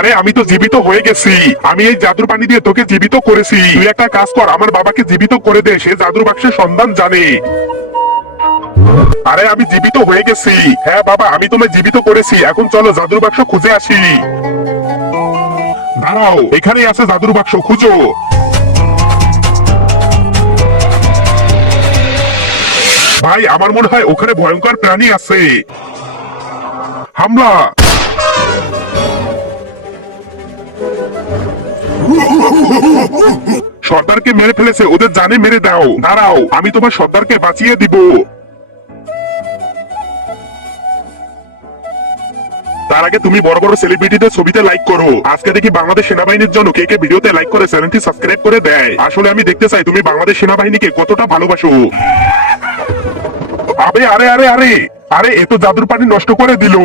আরে আমি তো জীবিত হয়ে গেছি। আমি এই জাদুর পানি দিয়ে তোকে জীবিত করেছি। তুই একটা কাজ কর, আমার বাবাকে জীবিত করে দে, সে জাদুর বাক্সের সন্ধান জানে। আরে আমি জীবিত হয়ে গেছি। হ্যাঁ বাবা, আমি তোমায় জীবিত করেছি। এখন চলো জাদুর বাক্স খুঁজে আসি। দাঁড়াও, এখানেই আছে জাদুর বাক্স, খুঁজো। ভাই আমার মনে হয় ওখানে ভয়ঙ্কর প্রাণী আছে। হামলা! সর্দারকে মেরে ফেলেছে, ওদের জানে মেরে দাও। দাঁড়াও, আমি তোমার সর্দারকে বাঁচিয়ে দিব। তার আগে তুমি বড় বড় সেলিব্রিটিদের ছবিতে লাইক করো। আজকে দেখি বাংলাদেশ সেনাবাহিনীর জন্য কে কে ভিডিওতে লাইক করে চ্যানেলটি সাবস্ক্রাইব করে দেয়। আসলে আমি দেখতে চাই তুমি বাংলাদেশ সেনাবাহিনীকে কতটা ভালোবাসো। আবে আরে আরে আরে আরে, এ তো জাদুর পানি নষ্ট করে দিল।